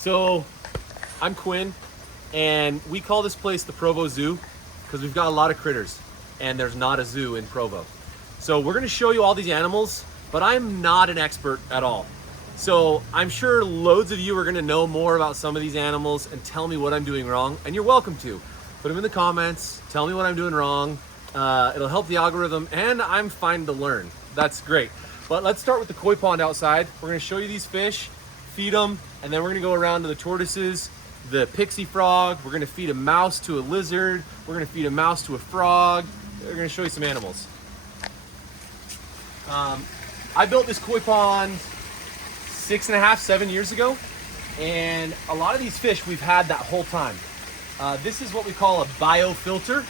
So I'm Quinn, and we call this place the Provo Zoo because we've got a lot of critters and there's not a zoo in Provo. So we're gonna show you all these animals, but I'm not an expert at all. So I'm sure loads of you are gonna know more about some of these animals and tell me what I'm doing wrong, and you're welcome to. Put them in the comments, tell me what I'm doing wrong. It'll help the algorithm, and I'm fine to learn. That's great. But let's start with the koi pond outside. We're gonna show you these fish, feed them, and then we're gonna go around to the tortoises, the pixie frog. We're gonna feed a mouse to a lizard. We're gonna feed a mouse to a frog. We're gonna show you some animals. I built this koi pond 6.5, 7 years ago, and a lot of these fish we've had that whole time. This is what we call a biofilter.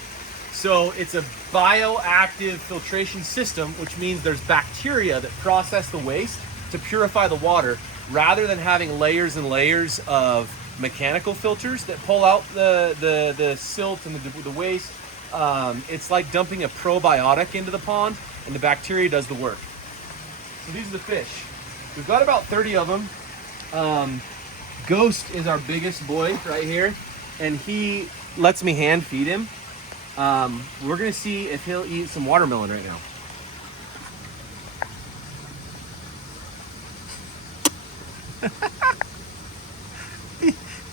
So it's a bioactive filtration system, which means there's bacteria that process the waste to purify the water, rather than having layers and layers of mechanical filters that pull out the silt and the waste. It's like dumping a probiotic into the pond, and the bacteria does the work. So these are the fish. We've got about 30 of them. Ghost is our biggest boy right here, and he lets me hand feed him. We're gonna see if he'll eat some watermelon right now.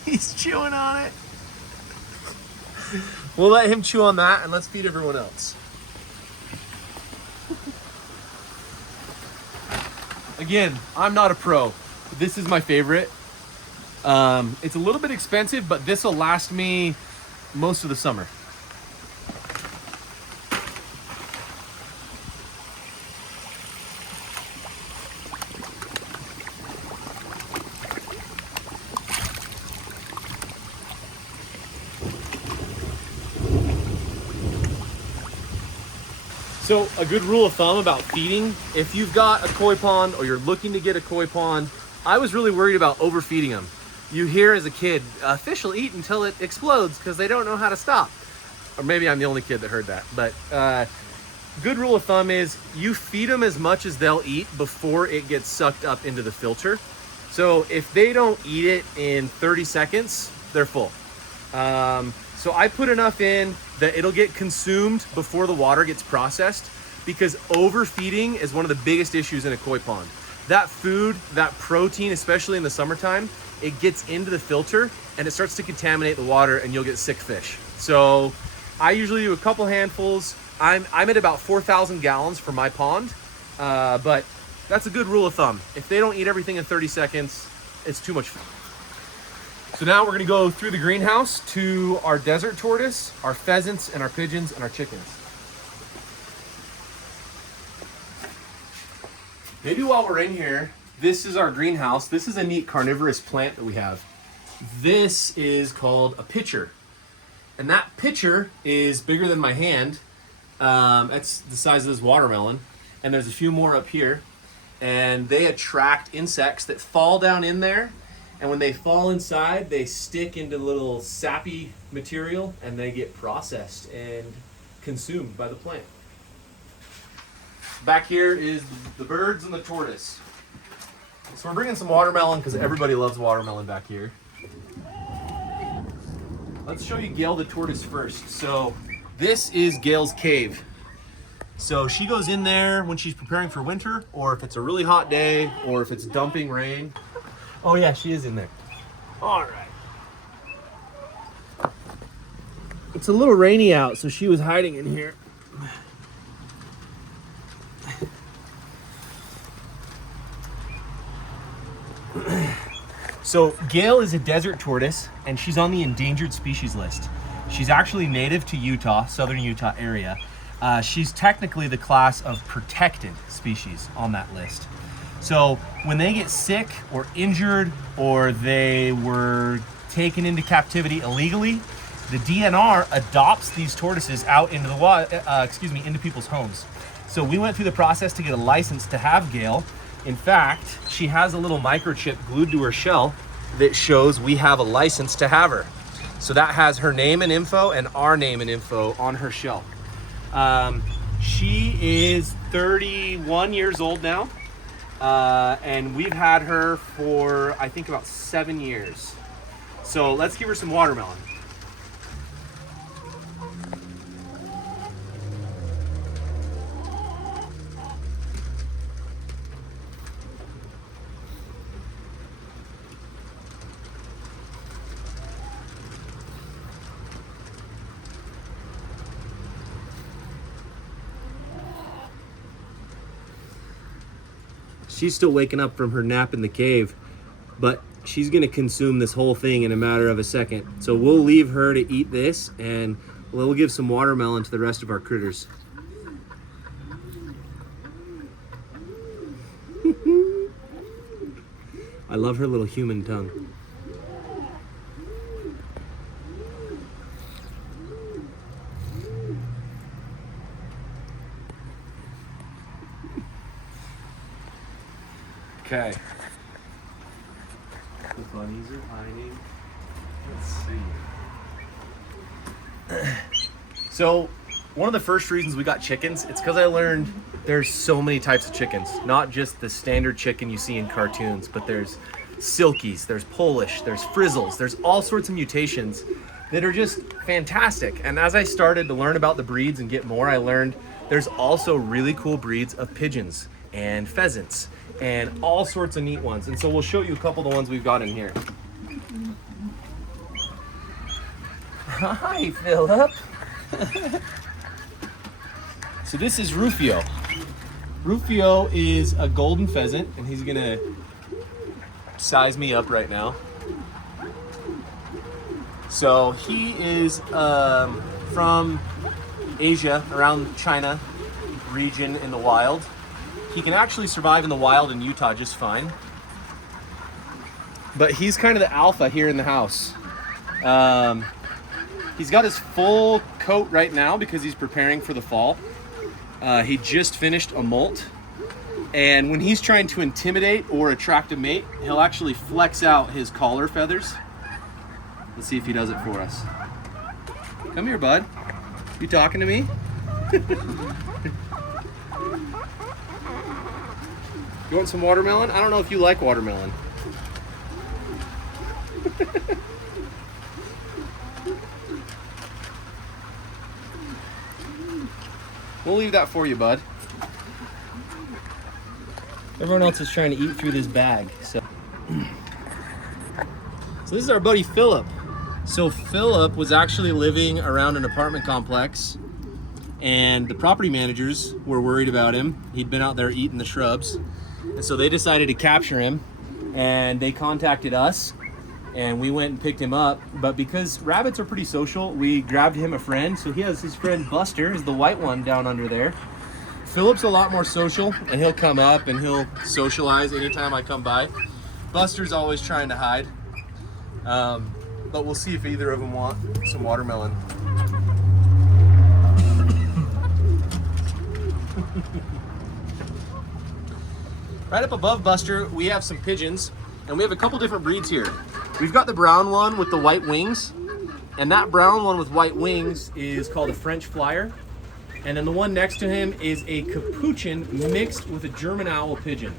He's chewing on it. We'll let him chew on that, and let's feed everyone else. Again, I'm not a pro. This is my favorite. It's a little bit expensive, but this will last me most of the summer. So a good rule of thumb about feeding, if you've got a koi pond or you're looking to get a koi pond, I was really worried about overfeeding them. You hear as a kid, fish will eat until it explodes because they don't know how to stop. Or maybe I'm the only kid that heard that. But good rule of thumb is you feed them as much as they'll eat before it gets sucked up into the filter. So if they don't eat it in 30 seconds, they're full. So I put enough in that it'll get consumed before the water gets processed, because overfeeding is one of the biggest issues in a koi pond. That food, that protein, especially in the summertime, it gets into the filter and it starts to contaminate the water, and you'll get sick fish. So I usually do a couple handfuls. I'm at about 4,000 gallons for my pond, but that's a good rule of thumb. If they don't eat everything in 30 seconds, it's too much food. So now we're gonna go through the greenhouse to our desert tortoise, our pheasants, and our pigeons, and our chickens. Maybe while we're in here, this is our greenhouse. This is a neat carnivorous plant that we have. This is called a pitcher. And that pitcher is bigger than my hand. That's the size of this watermelon. And there's a few more up here. And they attract insects that fall down in there. And when they fall inside, they stick into little sappy material, and they get processed and consumed by the plant. Back here is the birds and the tortoise. So we're bringing some watermelon because everybody loves watermelon back here. Let's show you Gail the tortoise first. So this is Gail's cave. So she goes in there when she's preparing for winter, or if it's a really hot day, or if it's dumping rain. Oh yeah, she is in there. All right. It's a little rainy out, so she was hiding in here. So Gail is a desert tortoise, and she's on the endangered species list. She's actually native to Utah, southern Utah area. She's technically the class of protected species on that list. So when they get sick or injured, or they were taken into captivity illegally, the DNR adopts these tortoises out into the into people's homes. So we went through the process to get a license to have Gail. In fact, she has a little microchip glued to her shell that shows we have a license to have her. So that has her name and info and our name and info on her shell. She is 31 years old now. and we've had her for, I think, about 7 years. So let's give her some watermelon. She's still waking up from her nap in the cave, but she's gonna consume this whole thing in a matter of a second. So we'll leave her to eat this, and we'll give some watermelon to the rest of our critters. I love her little human tongue. Okay. The bunnies are hiding. Let's see. So, one of the first reasons we got chickens, it's because I learned there's so many types of chickens. Not just the standard chicken you see in cartoons, but there's silkies, there's Polish, there's frizzles, there's all sorts of mutations that are just fantastic. And as I started to learn about the breeds and get more, I learned there's also really cool breeds of pigeons and pheasants and all sorts of neat ones. And so we'll show you a couple of the ones we've got in here. Hi, Philip. So this is Rufio. Rufio is a golden pheasant, and he's gonna size me up right now. So he is from Asia, around China region in the wild. He can actually survive in the wild in Utah just fine. But he's kind of the alpha here in the house. He's got his full coat right now because he's preparing for the fall. He just finished a molt. And when he's trying to intimidate or attract a mate, he'll actually flex out his collar feathers. Let's see if he does it for us. Come here, bud. You talking to me? You want some watermelon? I don't know if you like watermelon. We'll leave that for you, bud. Everyone else is trying to eat through this bag. So this is our buddy Philip. So Philip was actually living around an apartment complex, and the property managers were worried about him. He'd been out there eating the shrubs. And so they decided to capture him, and they contacted us, and we went and picked him up. But because rabbits are pretty social, we grabbed him a friend. So he has his friend Buster, is the white one down under there. Philip's a lot more social, and he'll come up and he'll socialize anytime I come by. Buster's always trying to hide. But we'll see if either of them want some watermelon. Right up above Buster, we have some pigeons, and we have a couple different breeds here. We've got the brown one with the white wings, and that brown one with white wings is called a French Flyer. And then the one next to him is a capuchin mixed with a German owl pigeon.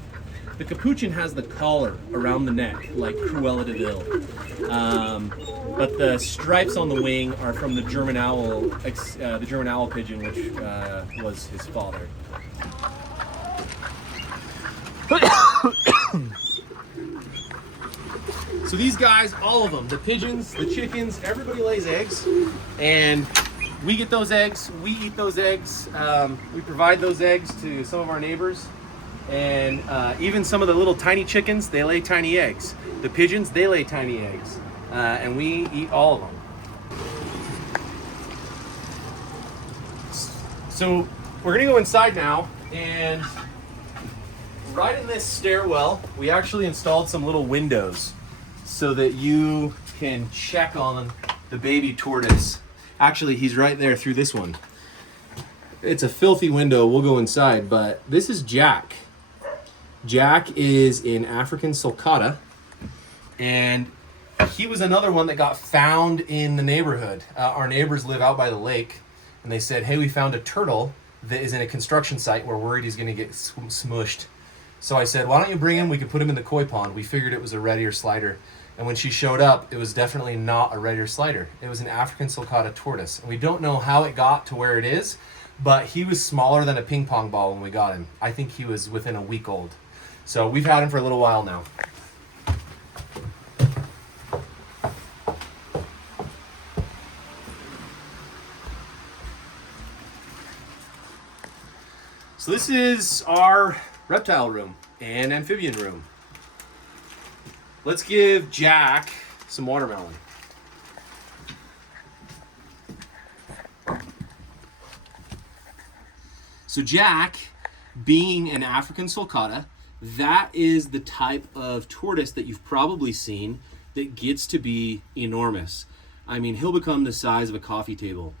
The capuchin has the collar around the neck, like Cruella de Vil. But the stripes on the wing are from the German owl pigeon, which was his father. So these guys, all of them, the pigeons, the chickens, everybody lays eggs, and we get those eggs, we eat those eggs, we provide those eggs to some of our neighbors, and even some of the little tiny chickens, they lay tiny eggs. The pigeons, they lay tiny eggs, and we eat all of them. So we're gonna go inside now, and right in this stairwell, we actually installed some little windows so that you can check on the baby tortoise. Actually, he's right there through this one. It's a filthy window. We'll go inside, but this is Jack. Jack is an African sulcata, and he was another one that got found in the neighborhood. Our neighbors live out by the lake, and they said, hey, we found a turtle that is in a construction site. We're worried he's gonna get smushed. So I said, why don't you bring him? We could put him in the koi pond. We figured it was a red ear slider. And when she showed up, it was definitely not a red ear slider. It was an African sulcata tortoise. And we don't know how it got to where it is, but he was smaller than a ping pong ball when we got him. I think he was within a week old. So we've had him for a little while now. So this is our reptile room and amphibian room. Let's give Jack some watermelon. So Jack, being an African sulcata, that is the type of tortoise that you've probably seen that gets to be enormous. I mean, he'll become the size of a coffee table.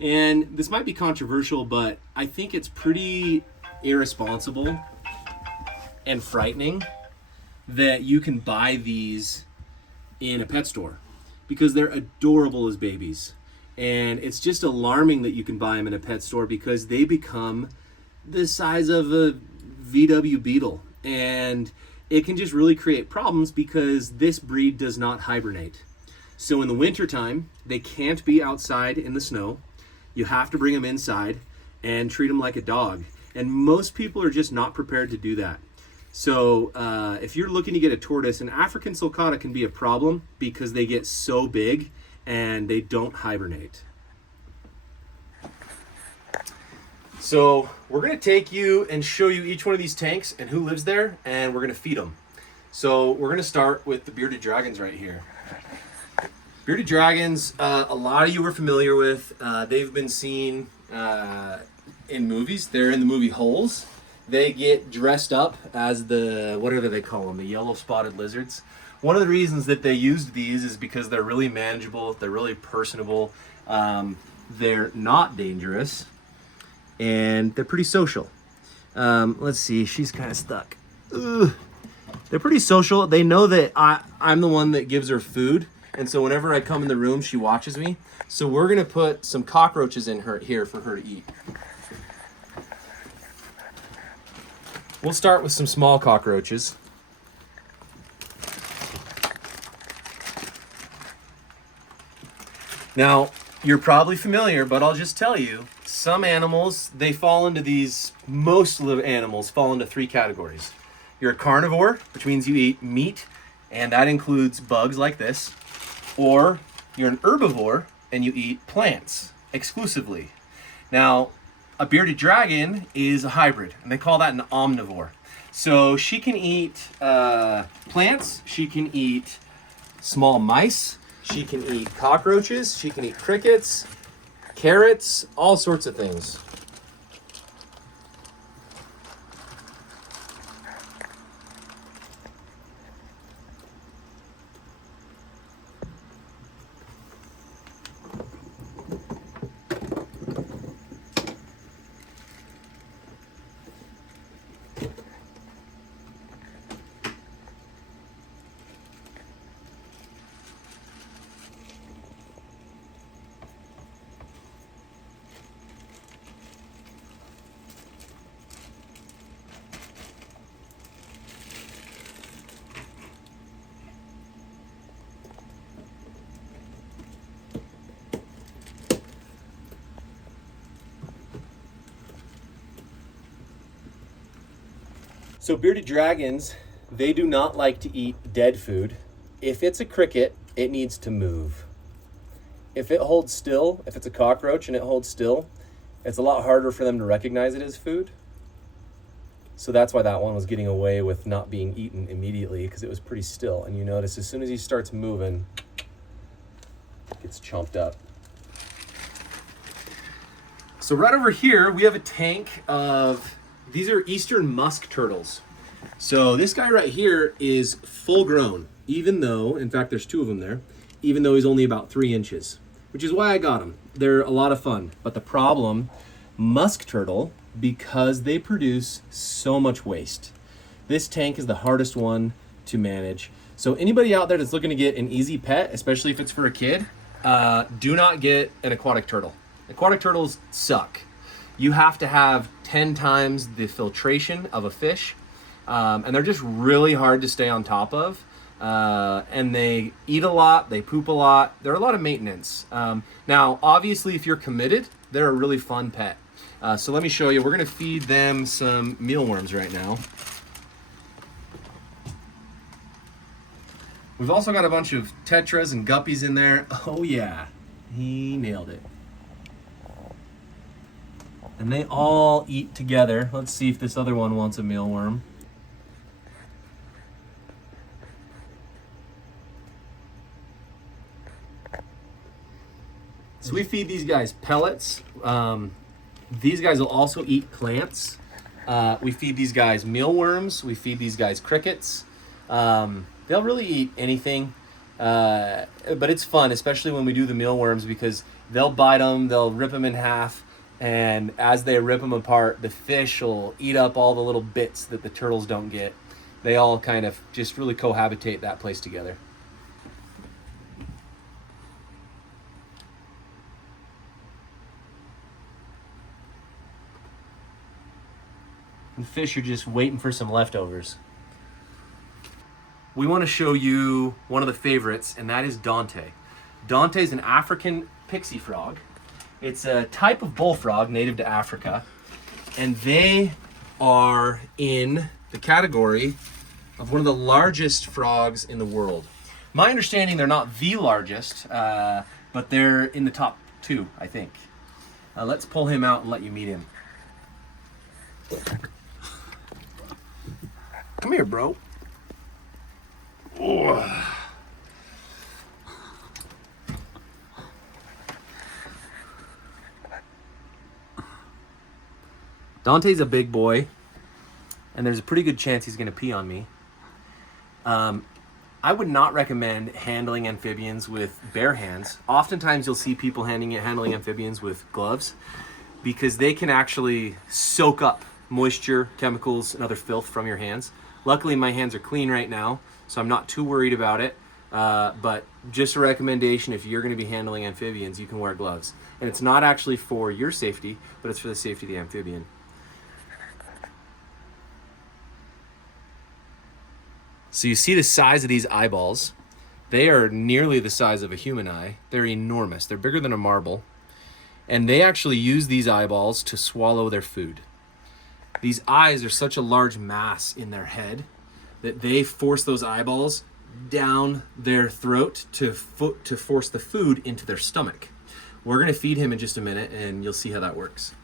And this might be controversial, but I think it's pretty irresponsible and frightening that you can buy these in a pet store because they're adorable as babies. And it's just alarming that you can buy them in a pet store because they become the size of a VW Beetle. And it can just really create problems because this breed does not hibernate. So in the wintertime, they can't be outside in the snow. You have to bring them inside and treat them like a dog. And most people are just not prepared to do that. So if you're looking to get a tortoise, an African sulcata can be a problem because they get so big and they don't hibernate. So we're gonna take you and show you each one of these tanks and who lives there, and we're gonna feed them. So we're gonna start with the bearded dragons right here. Bearded dragons, a lot of you are familiar with. They've been seen in movies. They're in the movie Holes. They get dressed up as the, whatever they call them, the yellow spotted lizards. One of the reasons that they used these is because they're really manageable, they're really personable, they're not dangerous, and they're pretty social. Let's see, she's kind of stuck. Ugh. They're pretty social. They know that I'm the one that gives her food, and so whenever I come in the room, she watches me. So we're gonna put some cockroaches in here for her to eat. We'll start with some small cockroaches. Now, you're probably familiar, but I'll just tell you, some animals, they fall into these, most animals fall into three categories. You're a carnivore, which means you eat meat, and that includes bugs like this. Or you're an herbivore, and you eat plants exclusively. Now, a bearded dragon is a hybrid, and they call that an omnivore. So she can eat plants, she can eat small mice, she can eat cockroaches, she can eat crickets, carrots, all sorts of things. So bearded dragons, they do not like to eat dead food. If it's a cricket, it needs to move. If it holds still, if it's a cockroach and it holds still, it's a lot harder for them to recognize it as food. So that's why that one was getting away with not being eaten immediately, because it was pretty still. And you notice as soon as he starts moving, it gets chomped up. So right over here, we have a tank of, these are eastern musk turtles. So this guy right here is full grown, even though, in fact, there's two of them there, even though he's only about 3 inches, which is why I got him. They're a lot of fun. But the problem, musk turtle, because they produce so much waste. This tank is the hardest one to manage. So anybody out there that's looking to get an easy pet, especially if it's for a kid, do not get an aquatic turtle. Aquatic turtles suck. You have to have 10 times the filtration of a fish. And they're just really hard to stay on top of. And they eat a lot, they poop a lot. They're a lot of maintenance. Now, obviously, if you're committed, they're a really fun pet. So let me show you. We're going to feed them some mealworms right now. We've also got a bunch of tetras and guppies in there. Oh yeah, he nailed it. And they all eat together. Let's see if this other one wants a mealworm. So we feed these guys pellets. These guys will also eat plants. We feed these guys mealworms. We feed these guys crickets. They'll really eat anything, but it's fun, especially when we do the mealworms, because they'll bite them, they'll rip them in half, and as they rip them apart, the fish will eat up all the little bits that the turtles don't get. They all kind of just really cohabitate that place together. The fish are just waiting for some leftovers. We want to show you one of the favorites, and that is Dante. Dante is an African pixie frog. It's a type of bullfrog native to Africa, and they are in the category of one of the largest frogs in the world. My understanding, they're not the largest, but they're in the top 2, I think. Let's pull him out and let you meet him. Come here, bro. Oh. Dante's a big boy, and there's a pretty good chance he's going to pee on me. I would not recommend handling amphibians with bare hands. Oftentimes you'll see people handling amphibians with gloves, because they can actually soak up moisture, chemicals, and other filth from your hands. Luckily, my hands are clean right now, so I'm not too worried about it. But just a recommendation, if you're going to be handling amphibians, you can wear gloves. And it's not actually for your safety, but it's for the safety of the amphibian. So you see the size of these eyeballs. They are nearly the size of a human eye. They're enormous. They're bigger than a marble. And they actually use these eyeballs to swallow their food. These eyes are such a large mass in their head that they force those eyeballs down their throat to force the food into their stomach. We're going to feed him in just a minute, and you'll see how that works.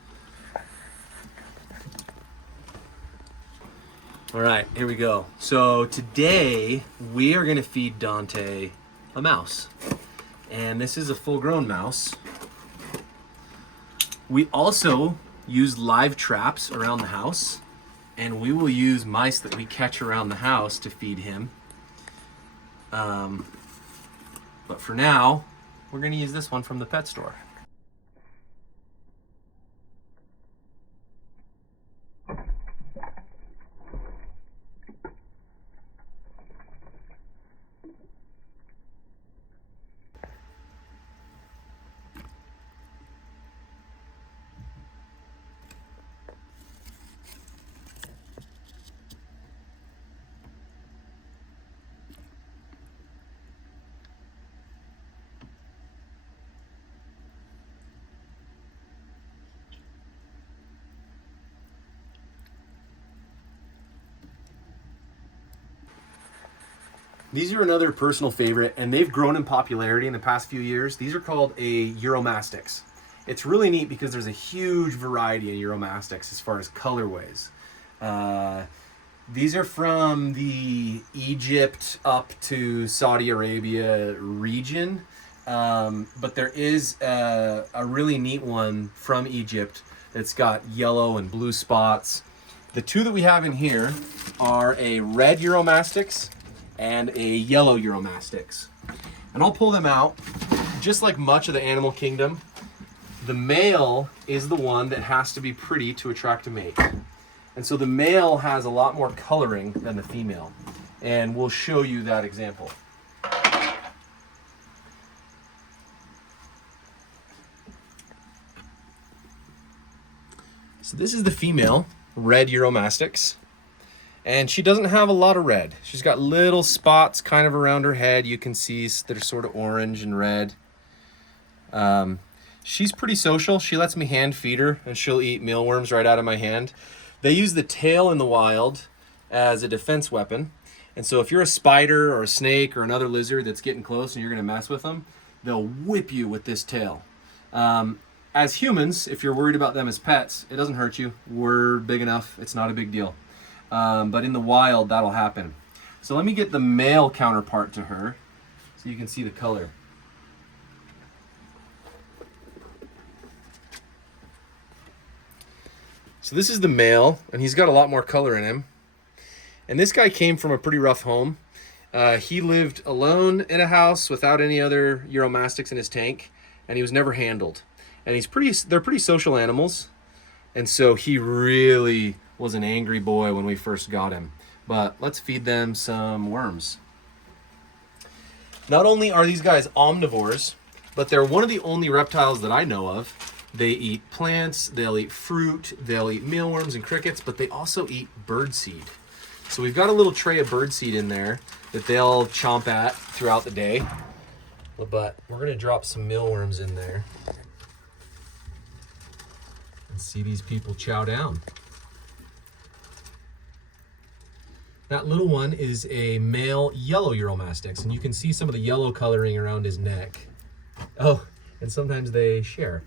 All right, here we go. So today we are going to feed Dante a mouse. And this is a full-grown mouse. We also use live traps around the house, and we will use mice that we catch around the house to feed him. But for now, we're going to use this one from the pet store. These are another personal favorite, and they've grown in popularity in the past few years. These are called a Euromastics. It's really neat because there's a huge variety of Euromastics as far as colorways. These are from the Egypt up to Saudi Arabia region, but there is a really neat one from Egypt that's got yellow and blue spots. The two that we have in here are a red Euromastics and a yellow Euromastix. And I'll pull them out. Just like much of the animal kingdom, the male is the one that has to be pretty to attract a mate. And so the male has a lot more coloring than the female. And we'll show you that example. So this is the female red Euromastix. And she doesn't have a lot of red. She's got little spots kind of around her head. You can see that are sort of orange and red. She's pretty social. She lets me hand feed her, and she'll eat mealworms right out of my hand. They use the tail in the wild as a defense weapon. And so if you're a spider or a snake or another lizard that's getting close and you're gonna mess with them, they'll whip you with this tail. As humans, if you're worried about them as pets, it doesn't hurt you. We're big enough, it's not a big deal. But in the wild, that'll happen. So let me get the male counterpart to her so you can see the color. So this is the male, and he's got a lot more color in him. And this guy came from a pretty rough home. He lived alone in a house without any other Euromastics in his tank, and he was never handled. And they're pretty social animals. And so he really was an angry boy when we first got him. But let's feed them some worms. Not only are these guys omnivores, but they're one of the only reptiles that I know of. They eat plants, they'll eat fruit, they'll eat mealworms and crickets, but they also eat birdseed. So we've got a little tray of birdseed in there that they'll chomp at throughout the day. But we're gonna drop some mealworms in there and see these people chow down. That little one is a male yellow Euromastix, and you can see some of the yellow coloring around his neck. Oh, and sometimes they share.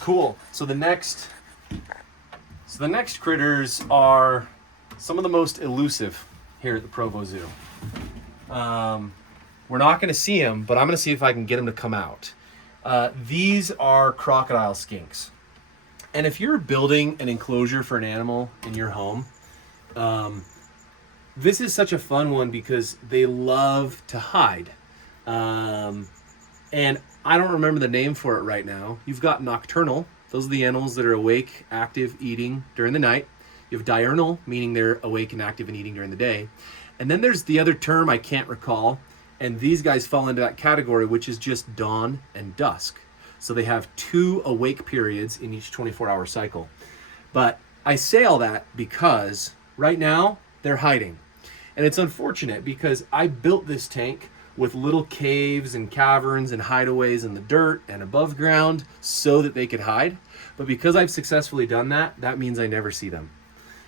Cool. So the next critters are some of the most elusive here at the Provo Zoo. We're not going to see them, but I'm going to see if I can get them to come out. These are crocodile skinks. And if you're building an enclosure for an animal in your home, this is such a fun one because they love to hide. And I don't remember the name for it right now. You've got nocturnal. Those are the animals that are awake, active, eating during the night. You have diurnal, meaning they're awake and active and eating during the day. And then there's the other term I can't recall. And these guys fall into that category, which is just dawn and dusk. So they have 2 awake periods in each 24-hour cycle. But I say all that because right now they're hiding. And it's unfortunate because I built this tank with little caves and caverns and hideaways in the dirt and above ground so that they could hide. But because I've successfully done that, that means I never see them.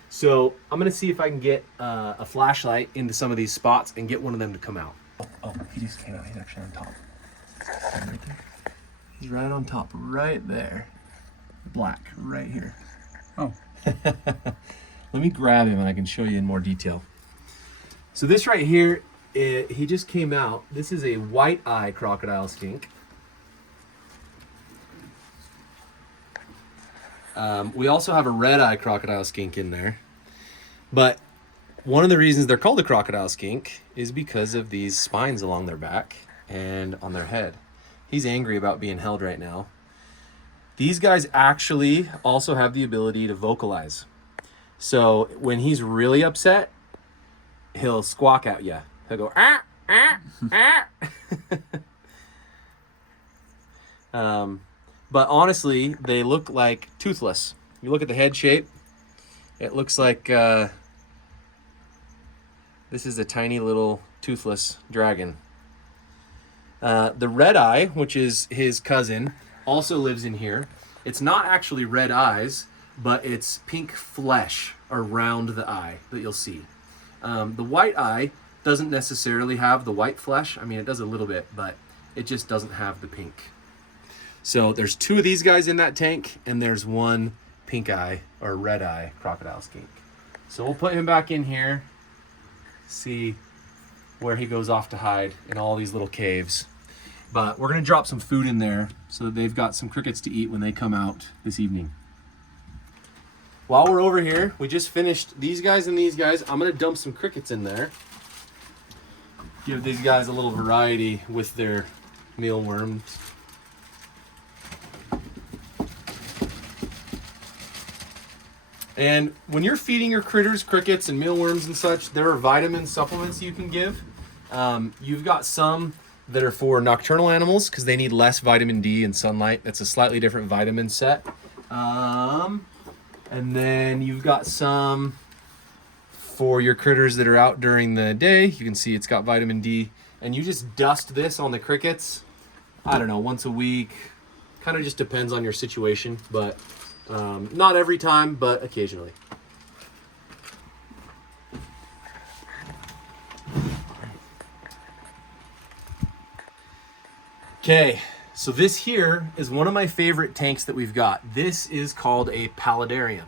So I'm gonna see if I can get a flashlight into some of these spots and get one of them to come out. Oh, he just came out. He's actually on top. Right there. He's right on top, right there. Black, right here. Oh. Let me grab him and I can show you in more detail. So this right here, he just came out. This is a white eye crocodile skink. We also have a red eye crocodile skink in there. But one of the reasons they're called a crocodile skink is because of these spines along their back and on their head. He's angry about being held right now. These guys actually also have the ability to vocalize. So when he's really upset, he'll squawk at you. He'll go, ah, ah, ah. But honestly, they look like toothless. You look at the head shape, it looks like this is a tiny little toothless dragon. The red eye, which is his cousin, also lives in here. It's not actually red eyes, but it's pink flesh around the eye that you'll see. The white eye doesn't necessarily have the white flesh. I mean, it does a little bit, but it just doesn't have the pink. So there's 2 of these guys in that tank, and there's 1 pink eye or red eye crocodile skink. So we'll put him back in here, see where he goes off to hide in all these little caves. But we're gonna drop some food in there so that they've got some crickets to eat when they come out this evening. while we're over here, we just finished these guys and these guys. I'm gonna dump some crickets in there. Give these guys a little variety with their mealworms. And when you're feeding your critters crickets and mealworms and such, there are vitamin supplements you can give. You've got some that are for nocturnal animals because they need less vitamin D and sunlight. That's a slightly different vitamin set. And then you've got some for your critters that are out during the day. You can see it's got vitamin D. And you just dust this on the crickets, I don't know, once a week. Kind of just depends on your situation, but not every time, but occasionally. Okay, so this here is one of my favorite tanks that we've got. This is called a paludarium.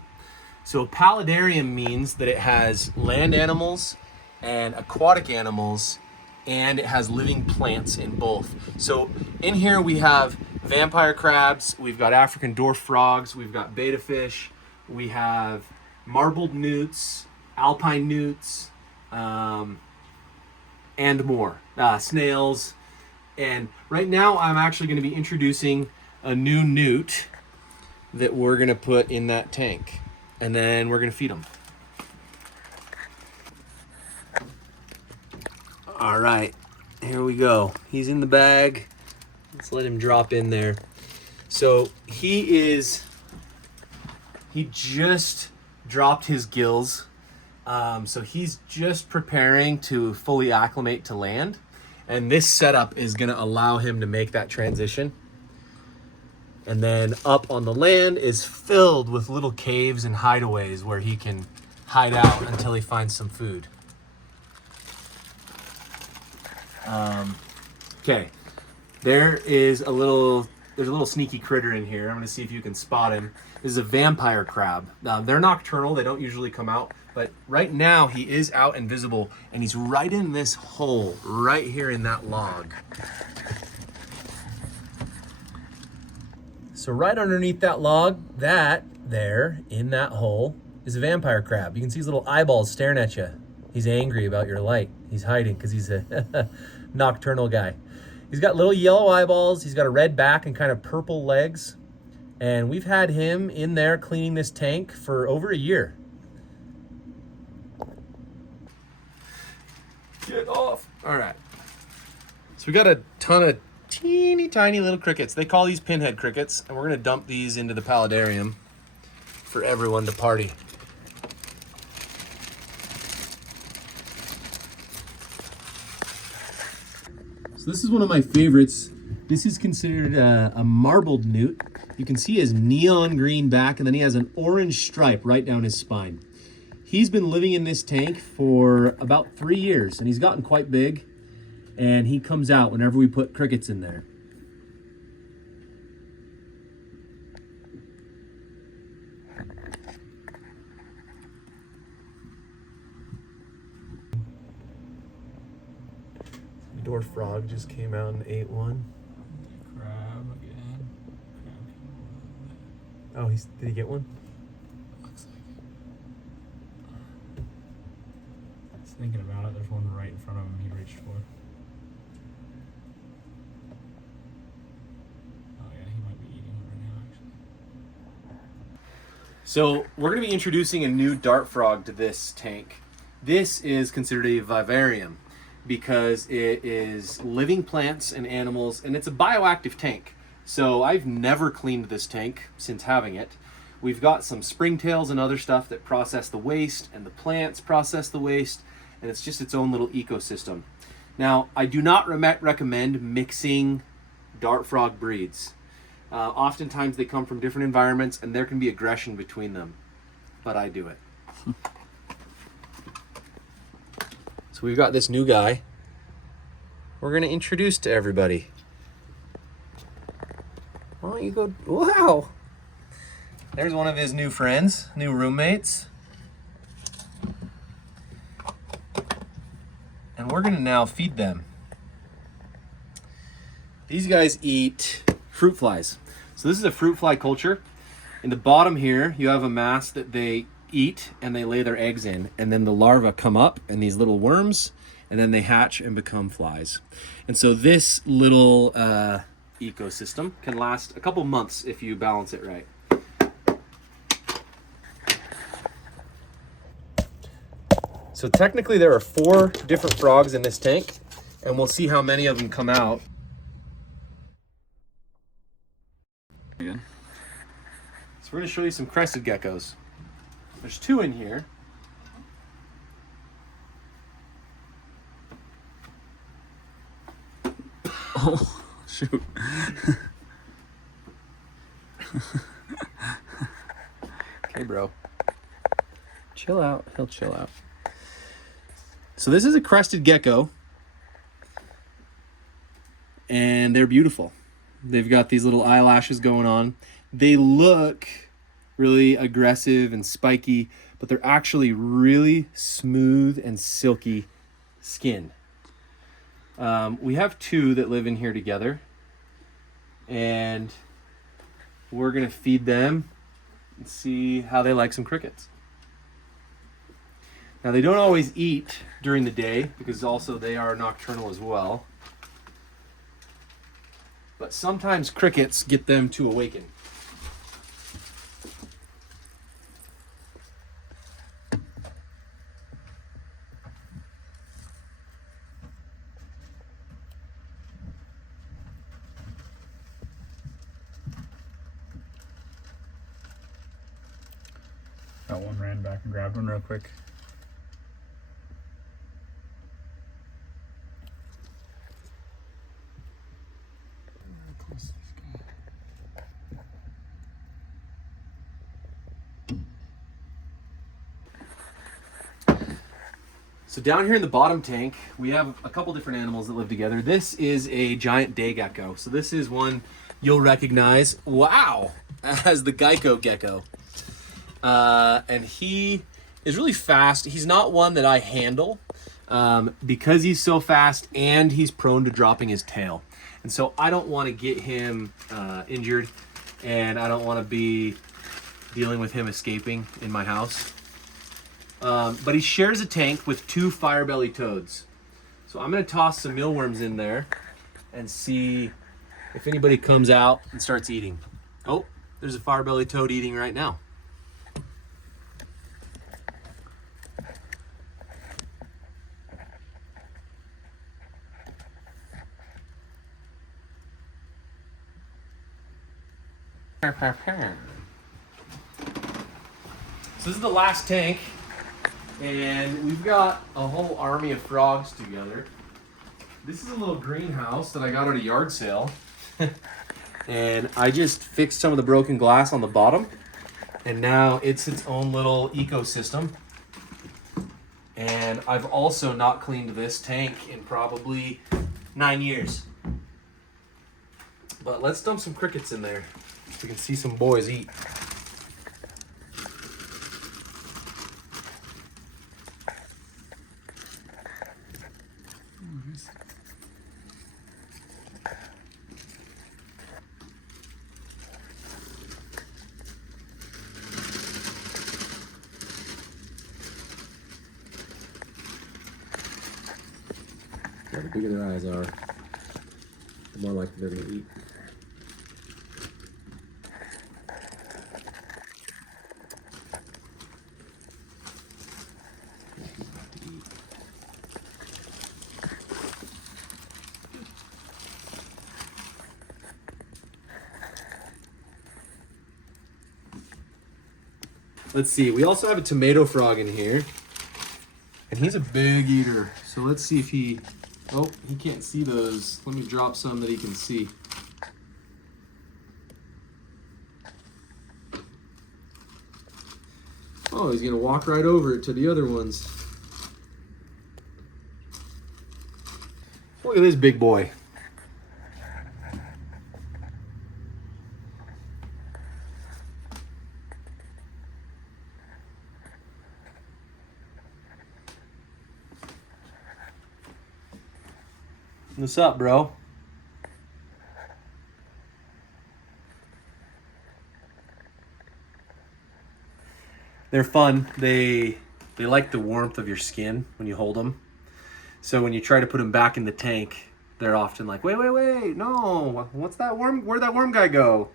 So a paludarium means that it has land animals and aquatic animals, and it has living plants in both. So in here we have vampire crabs, we've got African dwarf frogs, we've got betta fish, we have marbled newts, alpine newts, and more, snails. And right now I'm actually going to be introducing a new newt that we're going to put in that tank, and then we're going to feed them. All right, here we go. He's in the bag. Let's let him drop in there. So he just dropped his gills. So he's just preparing to fully acclimate to land. And this setup is gonna allow him to make that transition. And then up on the land is filled with little caves and hideaways where he can hide out until he finds some food. Okay, there's a little sneaky critter in here. I'm gonna see if you can spot him. This is a vampire crab. They're nocturnal, they don't usually come out, but right now he is out and visible, and he's right in this hole, right here in that log. So right underneath that log, that there, in that hole, is a vampire crab. You can see his little eyeballs staring at you. He's angry about your light. He's hiding because he's a nocturnal guy. He's got little yellow eyeballs. He's got a red back and kind of purple legs. And we've had him in there cleaning this tank for over a year. Get off. All right. So we got a ton of teeny tiny little crickets. They call these pinhead crickets. And we're going to dump these into the paludarium for everyone to party. So this is one of my favorites. This is considered a marbled newt. You can see his neon green back, and then he has an orange stripe right down his spine. He's been living in this tank for about 3 years, and he's gotten quite big, and he comes out whenever we put crickets in there. Dwarf frog just came out and ate one. Crab again. Oh, did he get one? Looks like it. I was thinking about it. There's one right in front of him he reached for. Oh yeah, he might be eating it right now actually. So we're going to be introducing a new dart frog to this tank. This is considered a vivarium because it is living plants and animals, and it's a bioactive tank. So I've never cleaned this tank since having it. We've got some springtails and other stuff that process the waste, and the plants process the waste, and it's just its own little ecosystem. Now, I do not recommend mixing dart frog breeds. Oftentimes they come from different environments, and there can be aggression between them, but I do it. So we've got this new guy we're going to introduce to everybody. Why don't you go? Wow! There's one of his new friends, new roommates. And we're going to now feed them. These guys eat fruit flies. So this is a fruit fly culture. In the bottom here, you have a mass that they eat and they lay their eggs in, and then the larvae come up and these little worms, and then they hatch and become flies. And so this little ecosystem can last a couple months if you balance it right. So technically there are 4 different frogs in this tank, and we'll see how many of them come out. Again. So we're gonna show you some crested geckos. There's 2 in here. Oh, shoot. Okay, bro. Chill out. He'll chill out. So this is a crested gecko, and they're beautiful. They've got these little eyelashes going on. They look really aggressive and spiky, but they're actually really smooth and silky skin. We have 2 that live in here together, and we're gonna feed them and see how they like some crickets. Now they don't always eat during the day because also they are nocturnal as well. But sometimes crickets get them to awaken. That one ran back and grabbed one real quick. So down here in the bottom tank, we have a couple different animals that live together. This is a giant day gecko. So this is one you'll recognize, wow, as the Geico Gecko. And he is really fast. He's not one that I handle because he's so fast and he's prone to dropping his tail. And so I don't want to get him injured, and I don't want to be dealing with him escaping in my house. But he shares a tank with 2 fire-belly toads. So I'm going to toss some mealworms in there and see if anybody comes out and starts eating. Oh, there's a fire-belly toad eating right now. So this is the last tank, and we've got a whole army of frogs together. This is a little greenhouse that I got at a yard sale. And I just fixed some of the broken glass on the bottom, and now it's its own little ecosystem. And I've also not cleaned this tank in probably 9 years. But let's dump some crickets in there so we can see some boys eat. The bigger their eyes are, the more likely they're going to eat. Let's see, we also have a tomato frog in here, and he's a big eater. So let's see if he, oh, he can't see those. Let me drop some that he can see. Oh, he's gonna walk right over it to the other ones. Look at this big boy. What's up, bro? They're fun. They like the warmth of your skin when you hold them. So when you try to put them back in the tank, they're often like, wait, no, what's that worm? Where'd that worm guy go?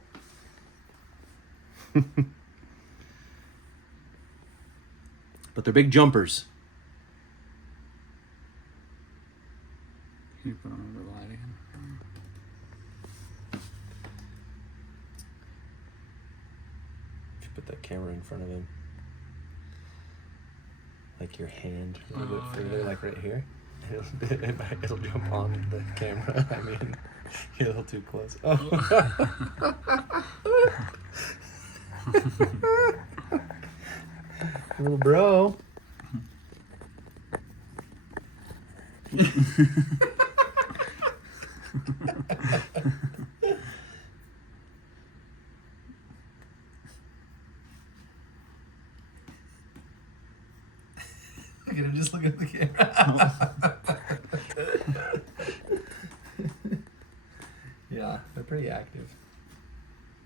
But they're big jumpers. You put on the light again. If you put that camera in front of him, like your hand a little bit further, like right here, it'll jump on the camera. I mean, you're a little too close. Oh. Little bro. Look at him, just look at the camera. Yeah, they're pretty active.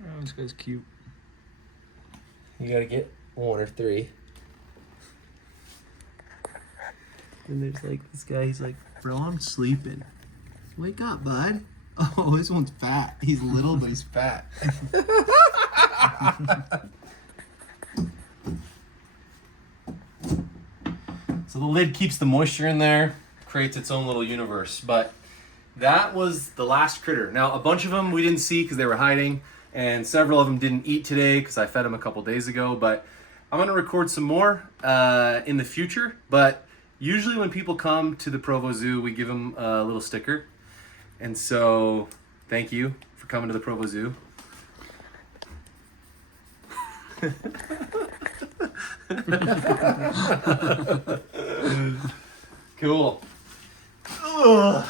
Oh, this guy's cute. You gotta get 1 or 3. And there's like this guy, he's like, bro, I'm sleeping. Wake up, bud. Oh, this one's fat. He's little, but he's fat. So the lid keeps the moisture in there, creates its own little universe. But that was the last critter. Now, a bunch of them we didn't see because they were hiding, and several of them didn't eat today because I fed them a couple days ago. But I'm going to record some more in the future. But usually when people come to the Provo Zoo, we give them a little sticker. And so, thank you for coming to the Provo Zoo. Cool. Ugh.